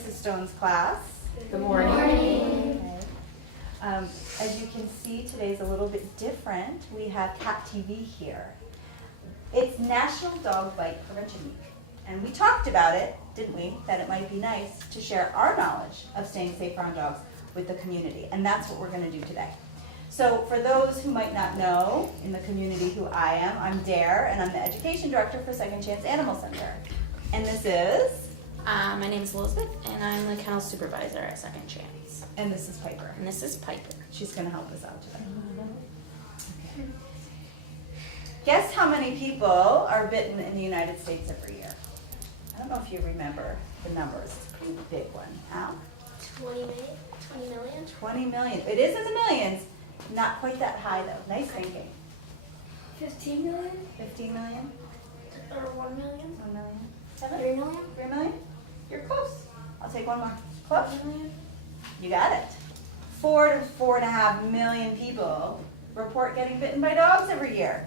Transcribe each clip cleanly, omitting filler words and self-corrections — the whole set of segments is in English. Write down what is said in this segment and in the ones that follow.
Mrs. Stone's class. Good morning. Okay. As you can see, today's a little bit different. We have Cat TV here. It's National Dog Bite Prevention Week. And we talked about it, didn't we, that it might be nice to share our knowledge of staying safe around dogs with the community. And that's what we're going to do today. So for those who might not know in the community who I am, I'm Dare, and I'm the Education Director for Second Chance Animal Center. And this is? My name is Elizabeth, and I'm the kennel supervisor at Second Chance. And this is Piper. And this is Piper. She's going to help us out today. Okay. Guess how many people are bitten in the United States every year? I don't know if you remember the numbers. It's a pretty big one. How? 20 million? 20 million. It is in the millions. Not quite that high, though. Nice thinking. 15 million? 15 million? Or 1 million? 1 million? 7? 3 million? 3 million? You're close. I'll take one more. Close? 1 million? You got it. 4 to 4.5 million people report getting bitten by dogs every year.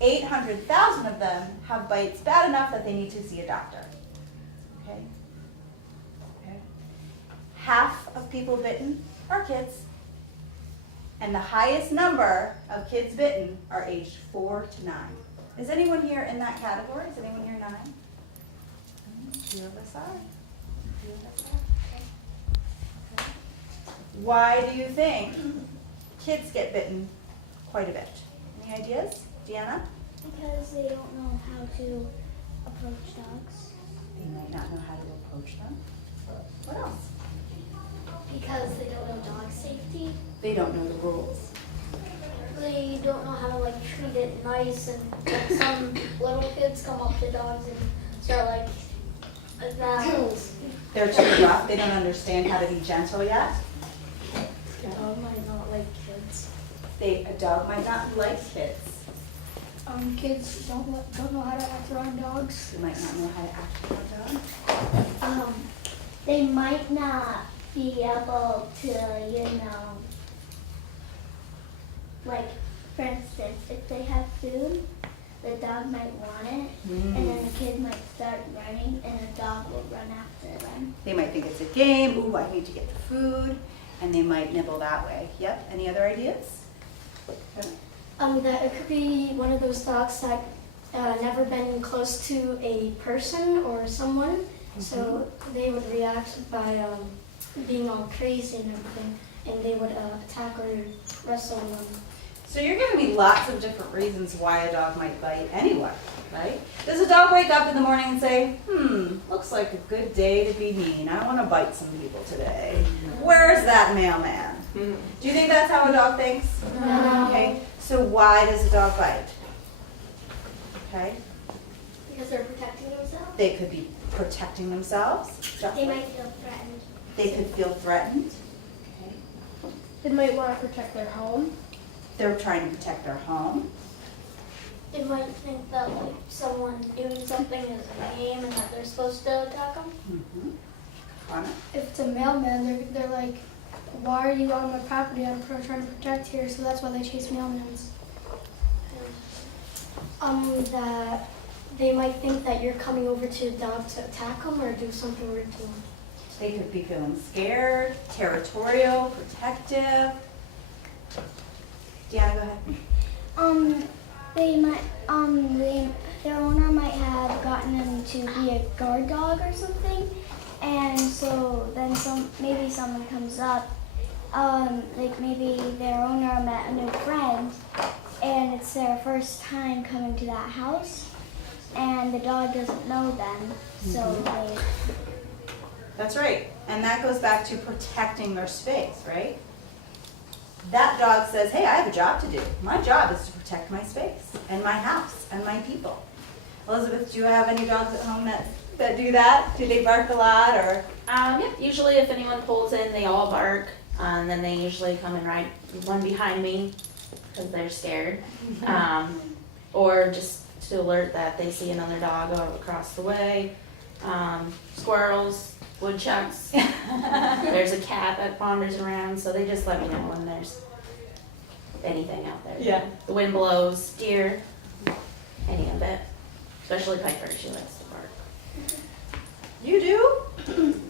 800,000 of them have bites bad enough that they need to see a doctor. Okay? Okay. Half of people bitten are kids. And the highest number of kids bitten are aged 4 to 9. Is anyone here in that category? Is anyone here 9? Few of us are. Few of us are. Okay. Okay. Why do you think kids get bitten quite a bit? Any ideas? Deanna? Because they don't know how to approach dogs. They might not know how to approach them. What else? Because they don't know dog safety. They don't know the rules. They don't know how to treat it nice, and some little kids come up to dogs and start that. They're too rough. They don't understand how to be gentle yet. The dog might not like kids. A dog might not like kids. Kids don't know how to act around dogs. They might not know how to act with a dog. They might not be able to, for instance, if they have food, the dog might want it, and then the kid might start running, and the dog will run after them. They might think it's a game. Ooh, I need to get the food. And they might nibble that way. Yep. Any other ideas? Okay. That it could be one of those dogs that never been close to a person or someone, so they would react by being all crazy and everything, and they would attack or wrestle them. So you're giving me lots of different reasons why a dog might bite anyone, right? Does a dog wake up in the morning and say, looks like a good day to be mean. I want to bite some people today. Where's that mailman? Do you think that's how a dog thinks? No. Okay. So why does a dog bite? Okay. Because they're protecting themselves. They could be protecting themselves. They might feel threatened. They could feel threatened. Okay. They might want to protect their home. They're trying to protect their home. They might think that someone doing something is a game and that they're supposed to attack them. Connor? If it's a mailman, they're like, why are you on my property? I'm trying to protect here, so that's why they chase mailmans. That they might think that you're coming over to a dog to attack them or do something rude to them. They could be feeling scared, territorial, protective. Deanna, go ahead. They might, their owner might have gotten them to be a guard dog or something, and so then maybe someone comes up, maybe their owner met a new friend, and it's their first time coming to that house, and the dog doesn't know them, so they... That's right. And that goes back to protecting their space, right? That dog says, hey, I have a job to do. My job is to protect my space and my house and my people. Elizabeth, do you have any dogs at home that do that? Do they bark a lot or? Yep. Usually, if anyone pulls in, they all bark, and then they usually come and ride one behind me because they're scared, or just to alert that they see another dog across the way. Squirrels, woodchucks. There's a cat that wanders around, so they just let me know when there's anything out there. Yeah. The wind blows, deer, any of it. Especially Piper, she likes to bark. You do?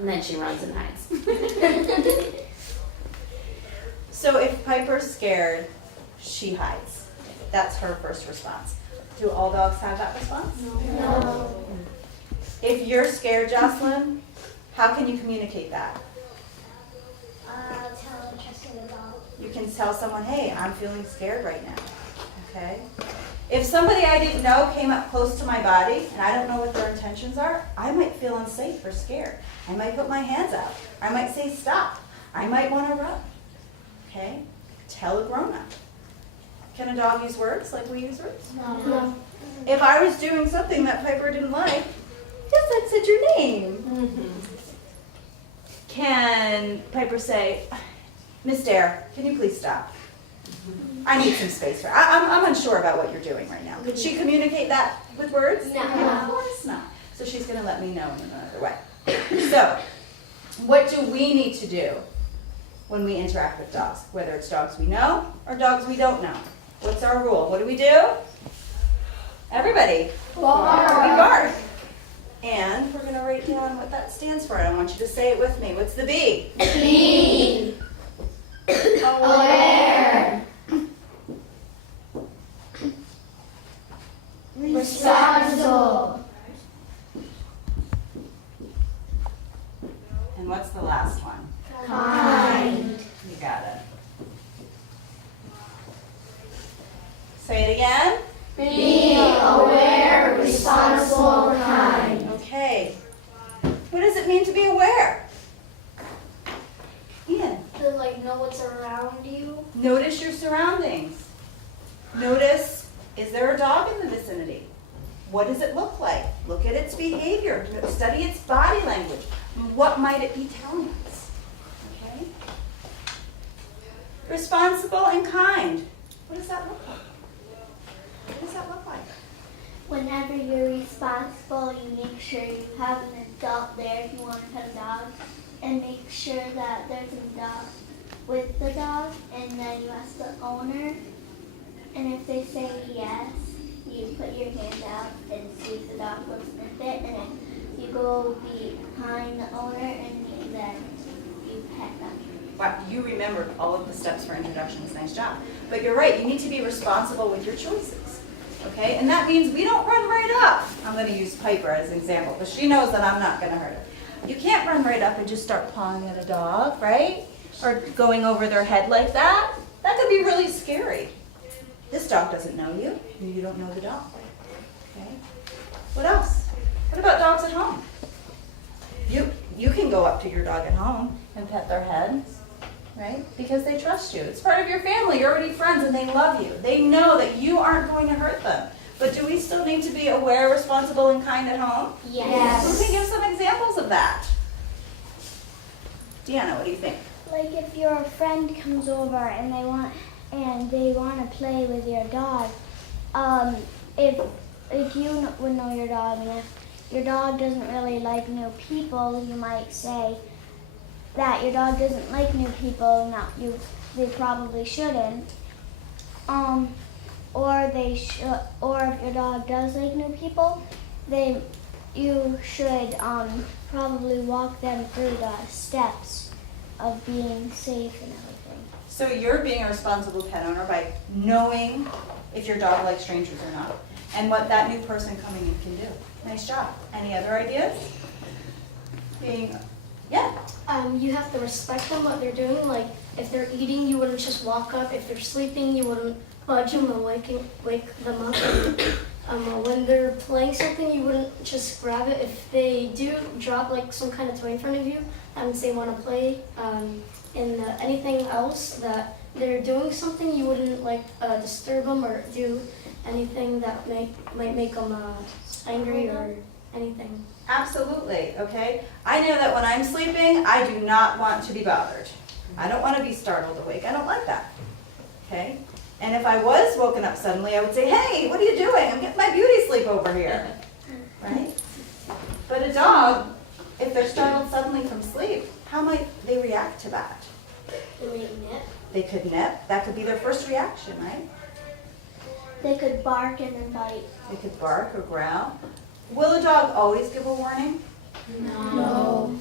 And then she runs and hides. So if Piper's scared, she hides. That's her first response. Do all dogs have that response? No. If you're scared, Jocelyn, how can you communicate that? Tell a trusted adult. You can tell someone, hey, I'm feeling scared right now, okay? If somebody I didn't know came up close to my body and I don't know what their intentions are, I might feel unsafe or scared. I might put my hands out. I might say stop. I might want to run, okay? Tell a grown-up. Can a dog use words like we use words? No. If I was doing something that Piper didn't like, yes, I said your name. Mm-hmm. Can Piper say, Miss Dare, can you please stop? I need some space. I'm unsure about what you're doing right now. Could she communicate that with words? No. Of course not. So she's going to let me know in another way. So, what do we need to do when we interact with dogs? Whether it's dogs we know or dogs we don't know. What's our rule? What do we do? Everybody. Bark. We bark. And we're going to write down what that stands for. I want you to say it with me. What's the B? Be Aware. responsible. And what's the last one? Kind. You got it. Say it again. Be aware, responsible, kind. Okay. What does it mean to be aware? Ian, To know what's around you. notice your surroundings. Notice, is there a dog in the vicinity? What does it look like? Look at its behavior. Study its body language. What might it be telling us? Okay. Responsible and kind. What does that look like? What does that look like? Whenever you're responsible, you make sure you have an adult there if you want to pet a dog, and make sure that there's an adult with the dog, and then you ask the owner, and if they say yes, you put your hand out and see if the dog will sniff it, and then you go behind the owner, and then you pet them. Wow, you remembered all of the steps for introductions. Nice job. But you're right, you need to be responsible with your choices. Okay? And that means we don't run right up. I'm going to use Piper as an example, but she knows that I'm not going to hurt her. You can't run right up and just start pawing at a dog, right? Or going over their head like that. That could be really scary. This dog doesn't know you, and you don't know the dog. Okay? What else? What about dogs at home? You can go up to your dog at home and pet their heads, right? Because they trust you. It's part of your family. You're already friends and they love you. They know that you aren't going to hurt them. But do we still need to be aware, responsible, and kind at home? Yes. Who can give some examples of that? Deanna, what do you think? Like if your friend comes over and they want to play with your dog, if you would know your dog, and if your dog doesn't really like new people, you might say that your dog doesn't like new people. They probably shouldn't. Or if your dog does like new people, you should probably walk them through the steps of being safe and everything. So you're being a responsible pet owner by knowing if your dog likes strangers or not, and what that new person coming in can do. Nice job. Any other ideas? Yeah. You have to respect them, what they're doing. Like, if they're eating, you wouldn't just walk up. If they're sleeping, you wouldn't budge them or wake them up. When they're playing something, you wouldn't just grab it. If they do drop some kind of toy in front of you, that means they want to play. And anything else that they're doing something, you wouldn't disturb them or do anything that might make them angry or anything. Absolutely, okay? I know that when I'm sleeping, I do not want to be bothered. I don't want to be startled awake. I don't like that, okay? And if I was woken up suddenly, I would say, hey, what are you doing? I'm getting my beauty sleep over here, right? But a dog, if they're startled suddenly from sleep, how might they react to that? They might nip. They could nip. That could be their first reaction, right? They could bark and then bite. They could bark or growl. Will a dog always give a warning? No.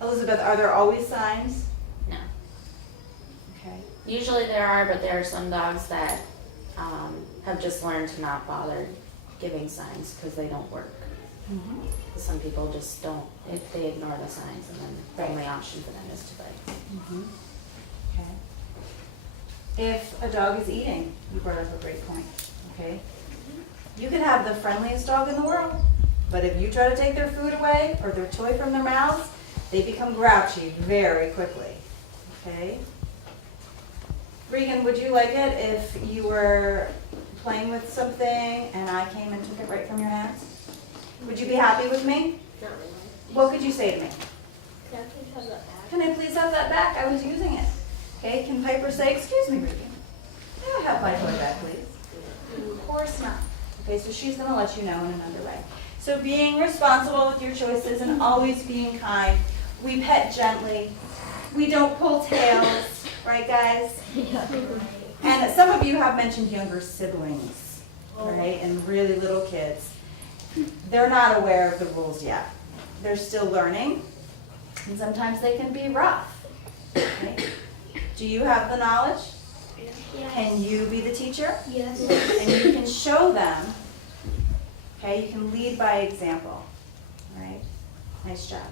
Elizabeth, are there always signs? No. Okay. Usually there are, but there are some dogs that have just learned to not bother giving signs because they don't work. Mm-hmm. Some people just don't, if they ignore the signs, and then the only option for them is to bite. Mm-hmm. Okay. If a dog is eating, you brought up a great point, okay? You could have the friendliest dog in the world, but if you try to take their food away or their toy from their mouths, they become grouchy very quickly, okay? Regan, would you like it if you were playing with something and I came and took it right from your hands? Would you be happy with me? Not really. What could you say to me? Can I please have that back? Can I please have that back? I was using it. Okay, can Piper say, excuse me, Regan? May I have my toy back, please? Of course not. Okay, so she's gonna let you know in another way. So being responsible with your choices and always being kind. We pet gently. We don't pull tails, right guys? And some of you have mentioned younger siblings, right? And really little kids. They're not aware of the rules yet. They're still learning. And sometimes they can be rough. Okay? Do you have the knowledge? Can you be the teacher? Yes. And you can show them, okay? You can lead by example, all right? Nice job.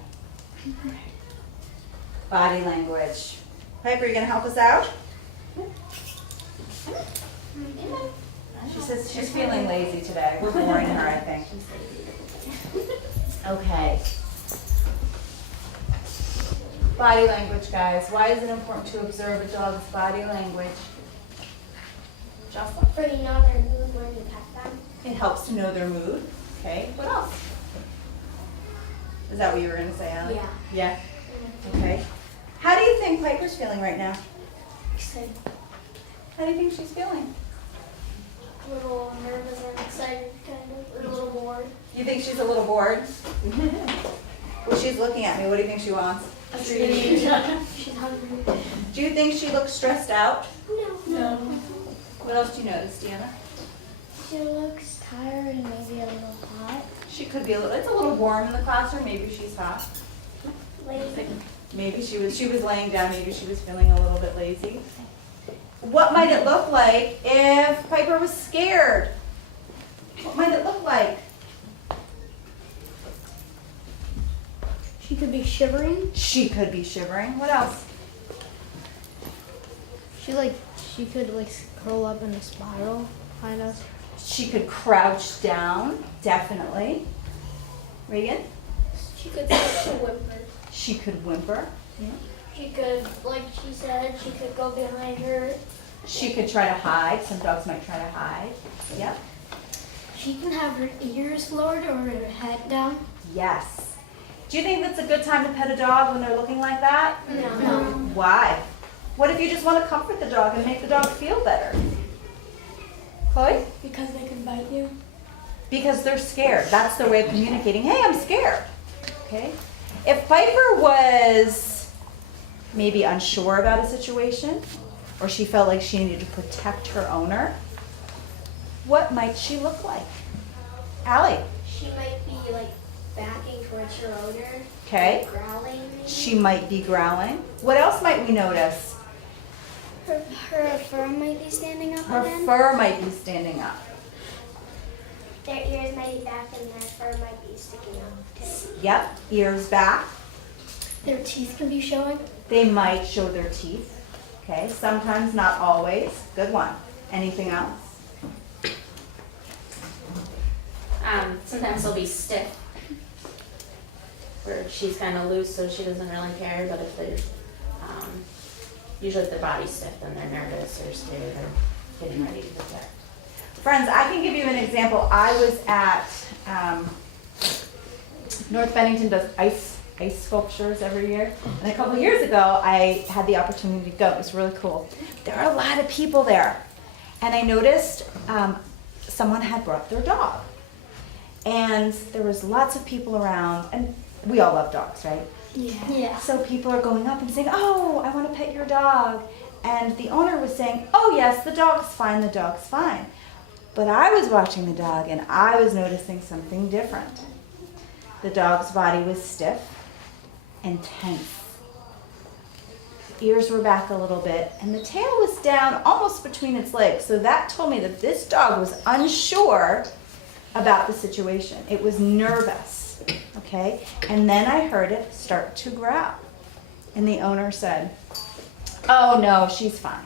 Body language. Piper, you gonna help us out? She says she's feeling lazy today. We're boring her, I think. Okay. Body language, guys. Why is it important to observe a dog's body language? Jocelyn? For you know their mood when you pet them. It helps to know their mood. Okay, what else? Is that what you were going to say, Allie? Yeah. Yeah? Okay. How do you think Piper's feeling right now? Excited. How do you think she's feeling? A little nervous and excited, kind of. A little bored. You think she's a little bored? Well, she's looking at me. What do you think she wants? A treat. She's hungry. Do you think she looks stressed out? No. What else do you notice, Deanna? She looks tired and maybe a little hot. She could be a little, it's a little warm in the classroom. Maybe she's hot. Lazy. Maybe she was laying down. Maybe she was feeling a little bit lazy. What might it look like if Piper was scared? What might it look like? She could be shivering. She could be shivering. What else? She could curl up in a spiral, kind of. She could crouch down, definitely. Regan? She could start to whimper. She could whimper. She could, like she said, she could go behind her. She could try to hide. Some dogs might try to hide. Yep. She can have her ears lowered or her head down. Yes. Do you think that's a good time to pet a dog when they're looking like that? No. Why? What if you just want to comfort the dog and make the dog feel better? Chloe? Because they can bite you. Because they're scared. That's their way of communicating, hey, I'm scared. Okay? If Piper was maybe unsure about a situation, or she felt like she needed to protect her owner, what might she look like? Allie? She might be like backing towards her owner. Okay. Growling. Maybe. She might be growling. What else might we notice? Her fur might be standing up Her again. fur might be standing up. Their ears might be back and their fur might be sticking out too. Yep, ears back. Their teeth can be showing. They might show their teeth. Okay, sometimes, not always. Good one. Anything else? Sometimes they'll be stiff, where she's kind of loose, so she doesn't really care. But if they're usually if their body's stiff, then they're nervous or scared or getting ready to protect. Friends, I can give you an example. I was at North Bennington does ice sculptures every year. And a couple of years ago, I had the opportunity to go. It was really cool. There are a lot of people there. And I noticed someone had brought their dog. And there was lots of people around. And we all love dogs, right? Yeah. So people are going up and saying, oh, I want to pet your dog. And the owner was saying, oh, yes, the dog's fine, the dog's fine. But I was watching the dog and I was noticing something different. The dog's body was stiff and tense. Ears were back a little bit, and the tail was down almost between its legs. So that told me that this dog was unsure about the situation. It was nervous, okay? And then I heard it start to growl. And the owner said, "Oh no, she's fine."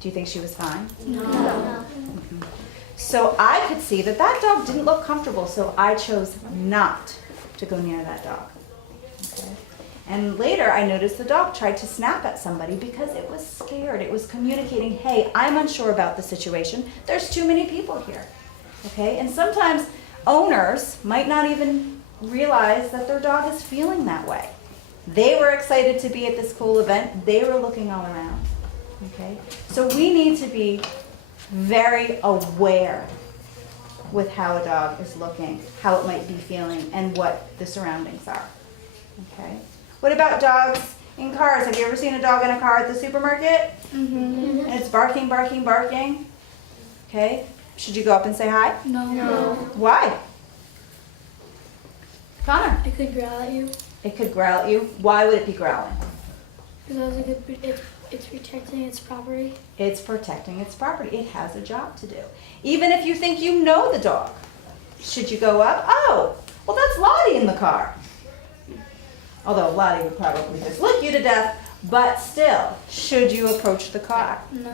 Do you think she was fine? No. So I could see that that dog didn't look comfortable, so I chose not to go near that dog. Okay? And later I noticed the dog tried to snap at somebody because it was scared. It was communicating, "Hey, I'm unsure about the situation. There's too many people here." Okay? And sometimes owners might not even realize that their dog is feeling that way. They were excited to be at this cool event. They were looking all around. Okay? So we need to be very aware with how a dog is looking, how it might be feeling, and what the surroundings are. Okay? What about dogs in cars? Have you ever seen a dog in a car at the supermarket? And it's barking, barking, barking. Okay? Should you go up and say hi? No. Why? Connor. It could growl at you It could growl at you. Why would it be growling? because it's protecting its property. It's protecting its property. It has a job to do. Even if you think you know the dog, should you go up? Oh, well, that's Lottie in the car. Although Lottie would probably just lick you to death, but still, should you approach the car? No.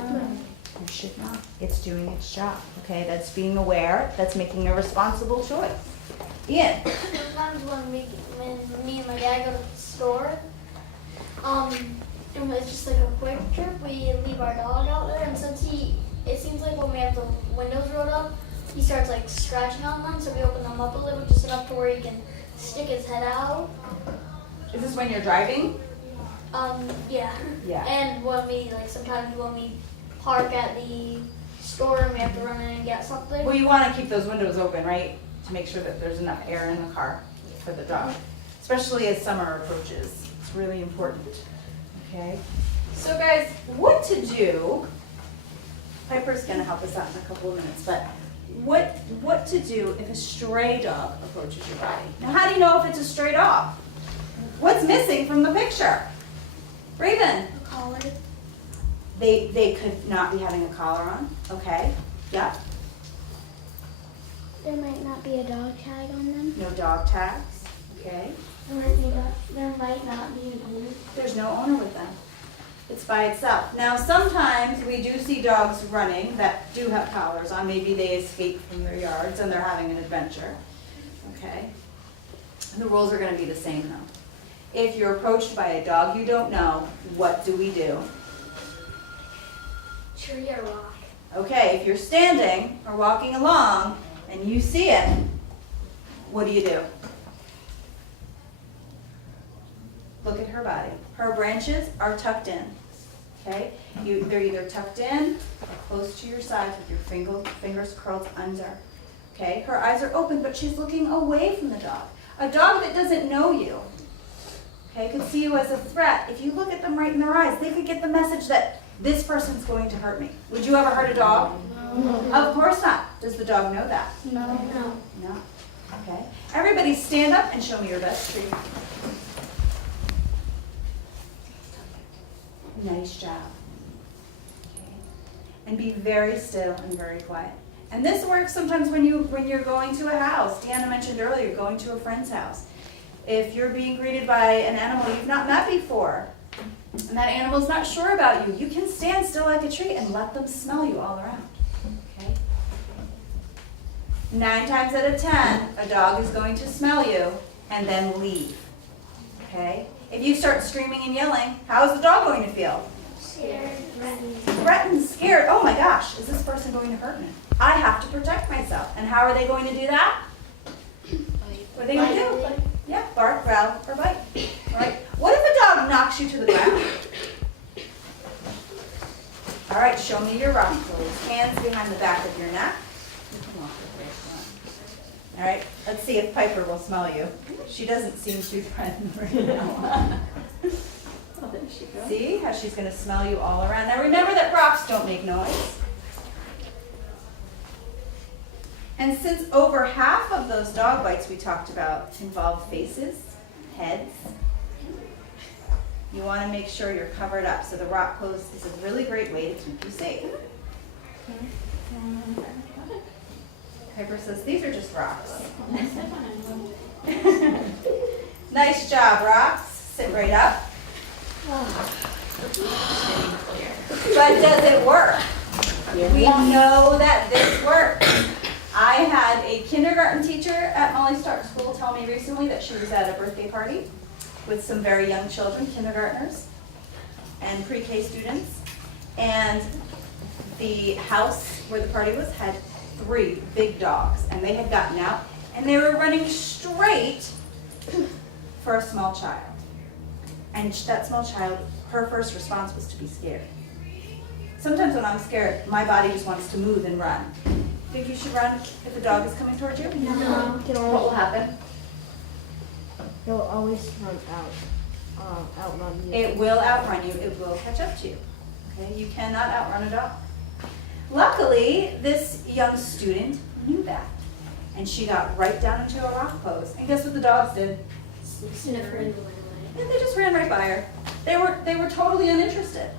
You should not. It's doing its job. Okay, that's being aware. That's making a responsible choice. Ian. Sometimes when me and my dad go to the store, and it's just like a quick trip, we leave our dog out there, and since it seems like when we have the windows rolled up, he starts like scratching on them, so we open them up a little, just enough to where he can stick his head out. Is this when you're driving? Yeah. Yeah. And sometimes when we park at the store and we have to run in and get something. Well, you want to keep those windows open, right? To make sure that there's enough air in the car for the dog, especially as summer approaches. It's really important. Okay? So guys, what to do? Piper's going to help us out in a couple of minutes, but what to do if a stray dog approaches your body? Now, how do you know if it's a stray dog? What's missing from the picture? Raven. A collar. They could not be having a collar on. Okay. Yeah. There might not be a dog tag on them. No dog tags. Okay. There might not be an owner. There's no owner with them. It's by itself. Now, sometimes we do see dogs running that do have collars on. Maybe they escaped from their yards and they're having an adventure. Okay? The rules are going to be the same, though. If you're approached by a dog you don't know, what do we do? Tree or rock. Okay, if you're standing or walking along and you see it, what do you do? Look at her body. Her branches are tucked in. Okay? They're either tucked in or close to your sides with your fingers curled under. Okay? Her eyes are open, but she's looking away from the dog. A dog that doesn't know you, okay, could see you as a threat. If you look at them right in their eyes, they could get the message that this person's going to hurt me. Would you ever hurt a dog? No. Of course not. Does the dog know that? No. No. Okay. Everybody stand up and show me your best treat. Nice job. Okay. And be very still and very quiet. And this works sometimes when you're going to a house. Deanna mentioned earlier, going to a friend's house. If you're being greeted by an animal you've not met before, and that animal's not sure about you, you can stand still like a tree and let them smell you all around. Okay? 9 times out of 10, a dog is going to smell you and then leave. Okay? If you start screaming and yelling, how is the dog going to feel? Scared. Threatened, scared. Oh my gosh, is this person going to hurt me? I have to protect myself. And how are they going to do that? What are they going to do? Yeah, bark, growl, or bite. All right. What if a dog knocks you to the ground? All right, show me your rock pose. Hands behind the back of your neck. All right, let's see if Piper will smell you. She doesn't seem too threatened right now. Oh, there she goes. See how she's going to smell you all around. Now remember that rocks don't make noise. And since over half of those dog bites we talked about involve faces, heads, you want to make sure you're covered up. So the rock pose is a really great way to keep you safe. Piper says, these are just rocks. Nice job, rocks. Sit right up. But does it work? We know that this works. I had a kindergarten teacher at Molly Stark School tell me recently that she was at a birthday party with some very young children, kindergartners and pre-K students. And the house where the party was had 3 big dogs, and they had gotten out and they were running straight for a small child. And that small child, her first response was to be scared. Sometimes when I'm scared, my body just wants to move and run. Think you should run if a dog is coming towards you? No. What will happen? He'll always run outrun you. It will outrun you. It will catch up to you. Okay? You cannot outrun a dog. Luckily, this young student knew that. And she got right down into a rock pose. And guess what the dogs did? Sniffering. And they just ran right by her. They were totally uninterested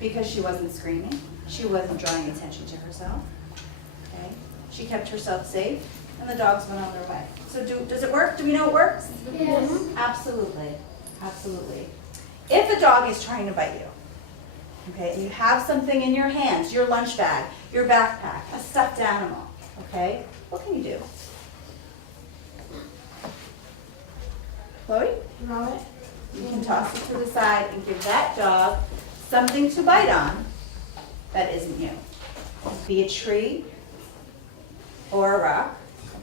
because she wasn't screaming. She wasn't drawing attention to herself. Okay? She kept herself safe, and the dogs went on their way. So does it work? Do we know it works? Yes. Absolutely. Absolutely. If a dog is trying to bite you, okay, and you have something in your hands, your lunch bag, your backpack, a stuffed animal, okay, what can you do? Chloe? You can toss it to the side and give that dog something to bite on that isn't you. Be a tree or a rock,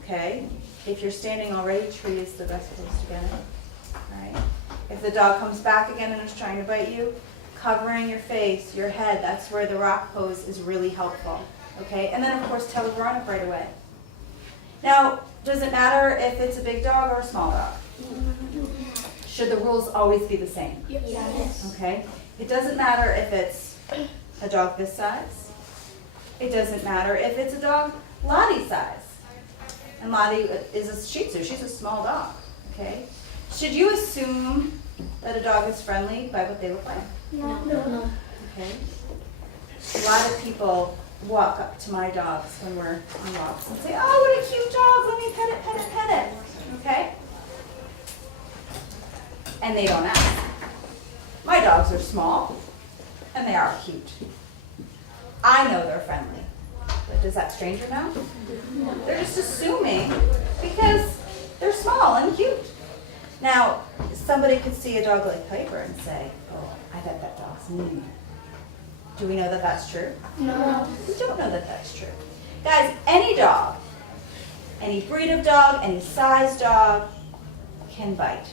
okay? If you're standing already, tree is the best place to get it, right? If the dog comes back again and is trying to bite you, covering your face, your head, that's where the rock pose is really helpful, okay? And then, of course, tell the grown-up right away. Now, does it matter if it's a big dog or a small dog? Should the rules always be the same? Yes. Okay? It doesn't matter if it's a dog this size. It doesn't matter if it's a dog Lottie size. And Lottie is a Shih Tzu. She's a small dog. Okay? Should you assume that a dog is friendly by what they look like? No. Okay? A lot of people walk up to my dogs when we're on walks and say, "Oh, what a cute dog. Let me pet it, pet it, pet it." Okay? And they don't ask. My dogs are small, and they are cute. I know they're friendly. But does that stranger know? They're just assuming because they're small and cute. Now, somebody could see a dog like Piper and say, "Oh, I bet that dog's mean." Do we know that that's true? No. We don't know that that's true. Guys, any dog, any breed of dog, any size dog can bite.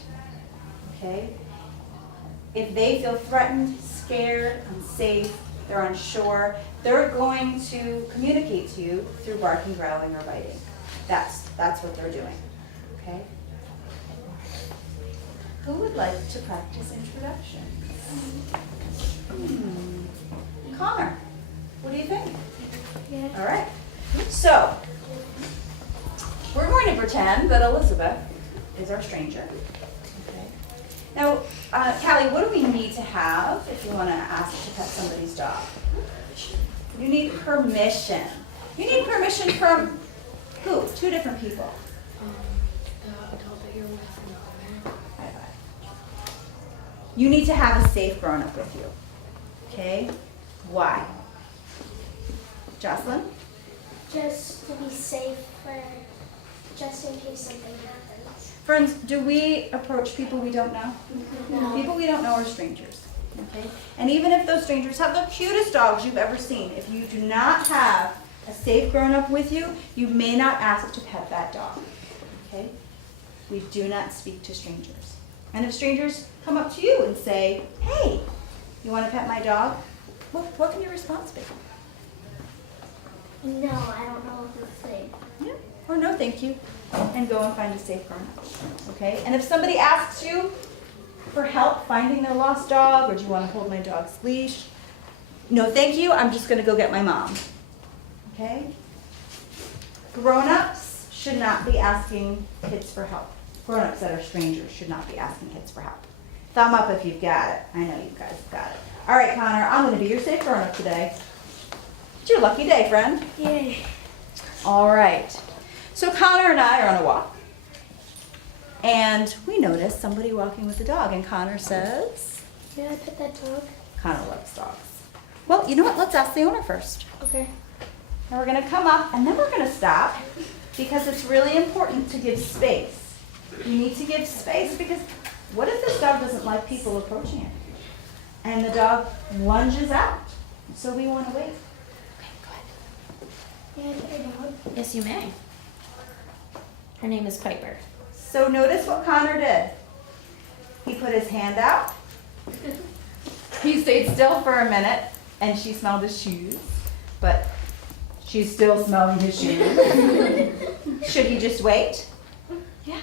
Okay? If they feel threatened, scared, unsafe, they're unsure, they're going to communicate to you through barking, growling, or biting. That's what they're doing. Okay? Who would like to practice introductions? Connor, what do you think? Yeah. All right. So, we're going to pretend that Elizabeth is our stranger. Okay. Now, Callie, what do we need to have if you want to ask to pet somebody's dog? You need permission. You need permission from who? 2 different people. You need to have a safe grown-up with you. Okay? Why? Jocelyn? Just to be safe just in case something happens. Friends, do we approach people we don't know? No. People we don't know are strangers. Okay? And even if those strangers have the cutest dogs you've ever seen, if you do not have a safe grown-up with you, you may not ask to pet that dog. Okay? We do not speak to strangers. And if strangers come up to you and say, "Hey, you want to pet my dog?" What can your response be? No, I don't know what to say. Yeah. Or no, thank you. And go and find a safe grown-up. Okay? And if somebody asks you for help finding their lost dog, or do you want to hold my dog's leash? No, thank you. I'm just going to go get my mom. Okay? Grown-ups should not be asking kids for help. grown-ups that are strangers should not be asking kids for help. Thumb up if you've got it. I know you guys have got it. All right, Connor, I'm gonna be your safe grown-up today. It's your lucky day, friend. Yay. All right. So Connor and I are on a walk. And we notice somebody walking with a dog, and Connor says, Can I pet that dog? Connor loves dogs. Well, you know what? Let's ask the owner first. Okay. And we're gonna come up, and then we're gonna stop, because it's really important to give space. You need to give space, because what if this dog doesn't like people approaching it? And the dog lunges out. So we wanna wait. Okay, go ahead. Can I pet a dog? Yes, you may. Her name is Piper. So notice what Connor did. He put his hand out. He stayed still for a minute, and she smelled his shoes, but she's still smelling his shoes. Should he just wait? Yeah.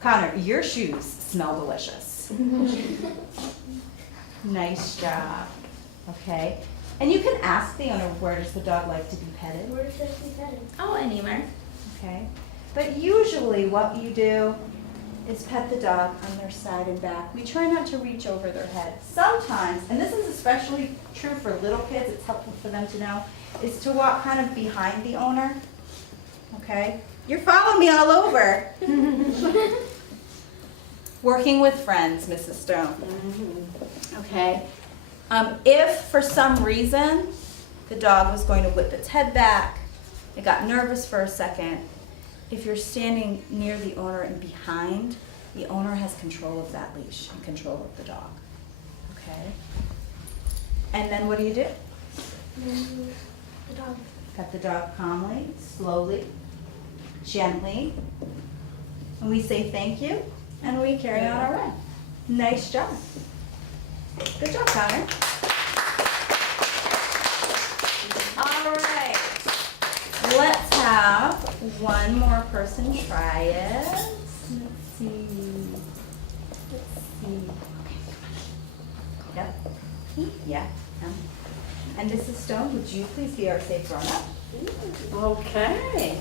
Connor, your shoes smell delicious. Nice job. Okay. And you can ask the owner, where does the dog like to be petted? Where does this be petted? Oh, anywhere. Okay. But usually what you do is pet the dog on their side and back. We try not to reach over their head. Sometimes, and this is especially true for little kids, it's helpful for them to know, is to walk kind of behind the owner. Okay? You're following me all over. Working with friends, Mrs. Stone. Okay? If for some reason the dog was going to whip its head back, it got nervous for a second, if you're standing near the owner and behind, the owner has control of that leash and control of the dog. Okay? And then what do? The dog. Pet the dog calmly, slowly, gently. And we say thank you, and we carry on our way. Nice job. Good job, Connor. All right. Let's have one more person try it. Let's see. Okay, come on. Yep. Yeah. And Mrs. Stone, would you please be our safe grown-up? Okay.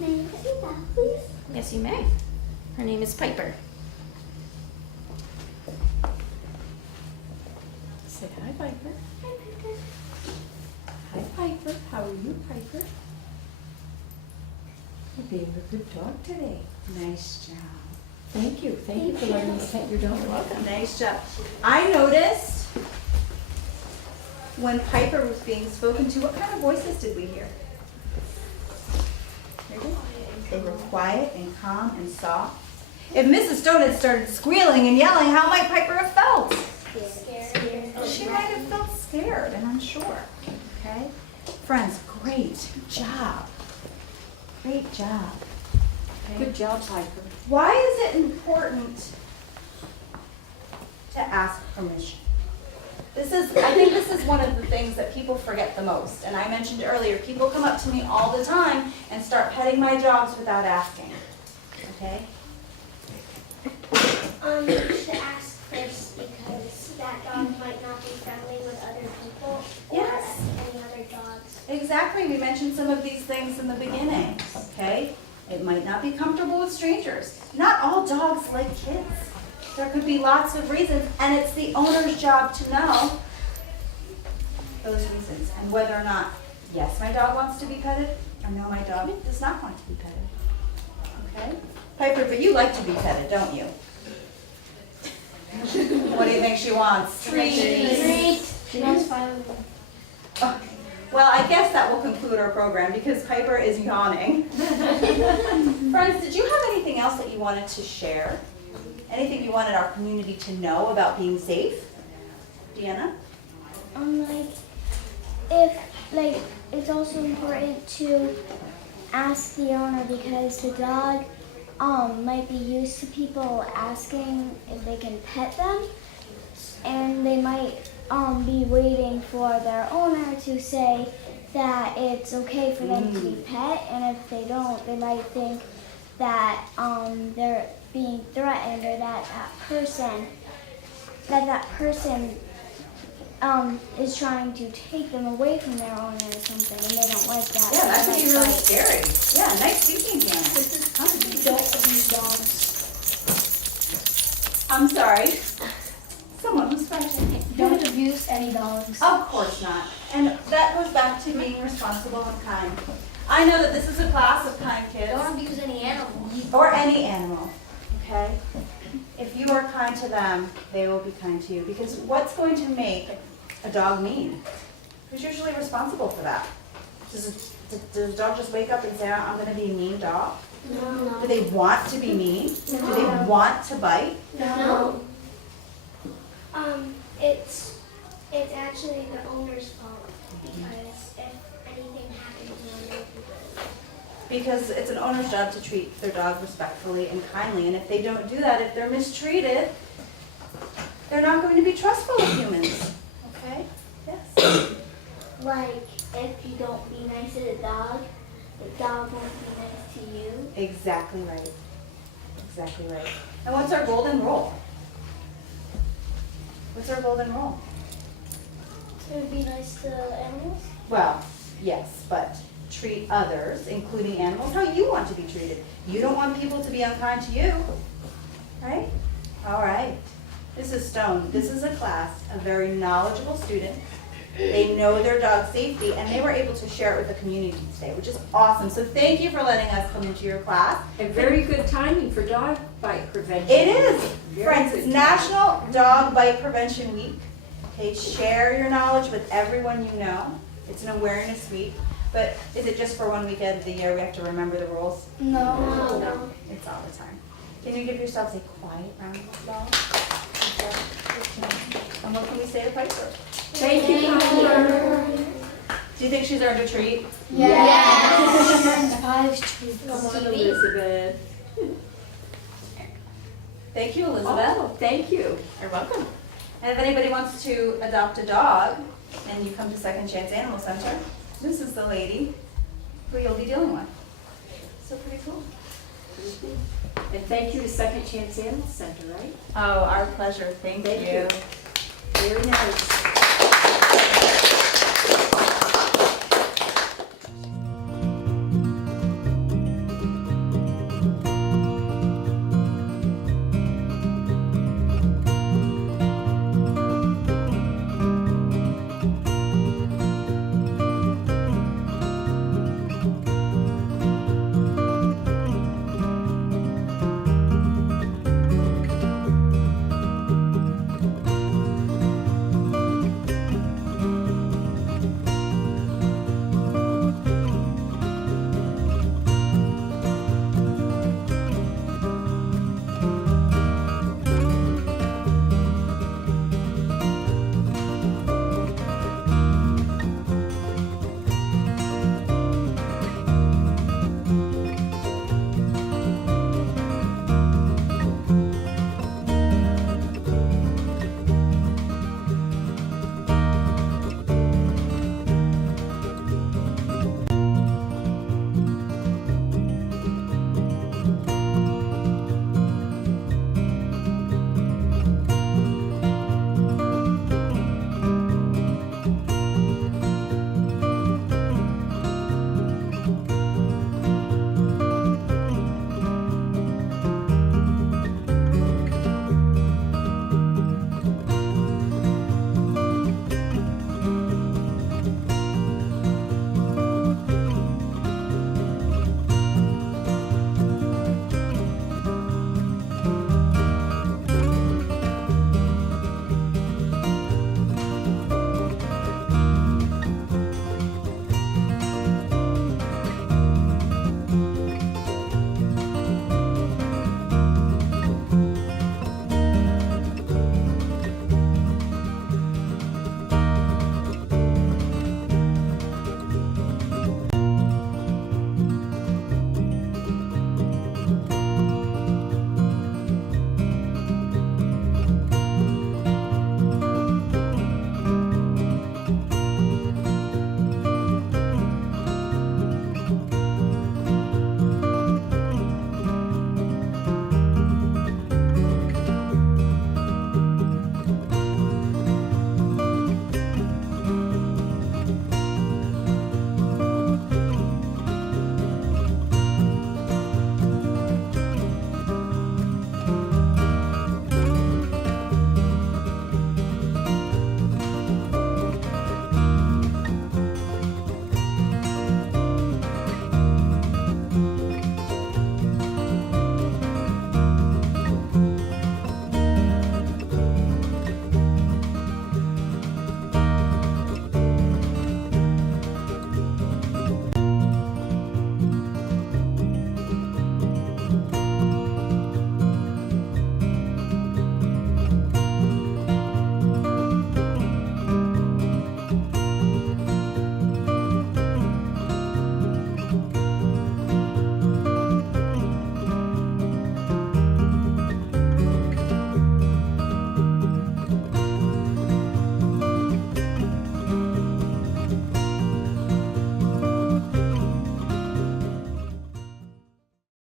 May you pet me back, please? Yes, you may. Her name is Piper. Say hi, Piper. Hi, Piper. How are you, Piper? You're being a good dog today. Nice job. Thank you. Thank you for letting me pet your dog. You're welcome. Nice job. I noticed when Piper was being spoken to, what kind of voices did we hear? They were quiet and calm and soft. If Mrs. Stone had started squealing and yelling, how might Piper have felt? Scared. She might have felt scared and unsure. Okay? Friends, great job. Great job. Okay? Good job, Piper. Why is it important to ask permission? I think this is one of the things that people forget the most. And I mentioned earlier, people come up to me all the time and start petting my dogs without asking. Okay? You should ask first because that dog might not be friendly with other people or Yes. any other dogs. Exactly. We mentioned some of these things in the beginning. Okay? It might not be comfortable with strangers. Not all dogs like kids. There could be lots of reasons, and it's the owner's job to know those reasons and whether or not, yes, my dog wants to be petted, or no, my dog does not want to be petted. Okay? Piper, but you like to be petted, don't you? What do you think she wants? Treats. She wants fire. Oh, well, I guess that will conclude our program because Piper is yawning. Friends, did you have anything else that you wanted to share? Anything you wanted our community to know about being safe? Deanna? It's also important to ask the owner because the dog might be used to people asking if they can pet them, and they might be waiting for their owner to say that it's okay for them to be pet, and if they don't, they might think that they're being threatened or that person is trying to take them away from their owner or something, and they don't like that. Yeah, that could be They really fight. scary. Yeah, nice speaking, Hannah. This is don't abuse dogs. I'm sorry. Someone was scratching. Don't abuse any dogs. Of course not. And that goes back to being responsible and kind. I know that this is a class of kind kids. Don't abuse any animals. Or any animal, okay? If you are kind to them, they will be kind to you. Because what's going to make a dog mean? Who's usually responsible for that? Does the dog just wake up and say, I'm going to be a mean dog? No. Do they want to be mean? Do they want to bite? No. It's actually the owner's fault because if anything happens, no one Because it's an owner's job to treat their dog respectfully and kindly. And if they don't do that, if they're mistreated, they're not going to be trustful of humans. Okay? Yes. Like, if you don't be nice to the dog won't be nice to you. Exactly right. Exactly right. And what's our golden rule? What's our golden rule? To be nice to animals. Well, yes, but treat others, including animals, how you want to be treated. You don't want people to be unkind to you, right? All right. This is Stone. This is a class, a very knowledgeable student. They know their dog safety, and they were able to share it with the community today, which is awesome. So thank you for letting us come into your class. And very good timing for dog bite prevention. It is. Very Friends, good it's timing. National Dog Bite Prevention Week. Okay, share your knowledge with everyone you know. It's an awareness week. But is it just for one weekend of the year we have to remember the rules? No. It's all the time. Can you give yourselves a quiet round of applause? And what can we say to Piper? Thank you, Piper. Do you think she's earned a treat? Yes. Come on, Elizabeth. Thank you, Elizabeth. Oh, thank you. You're welcome. And if anybody wants to adopt a dog, and you come to Second Chance Animal Center, this is the lady who you'll be dealing with. So pretty cool. And thank you to Second Chance Animal Center, right? Oh, our pleasure. Thank Thank you. you. Very nice.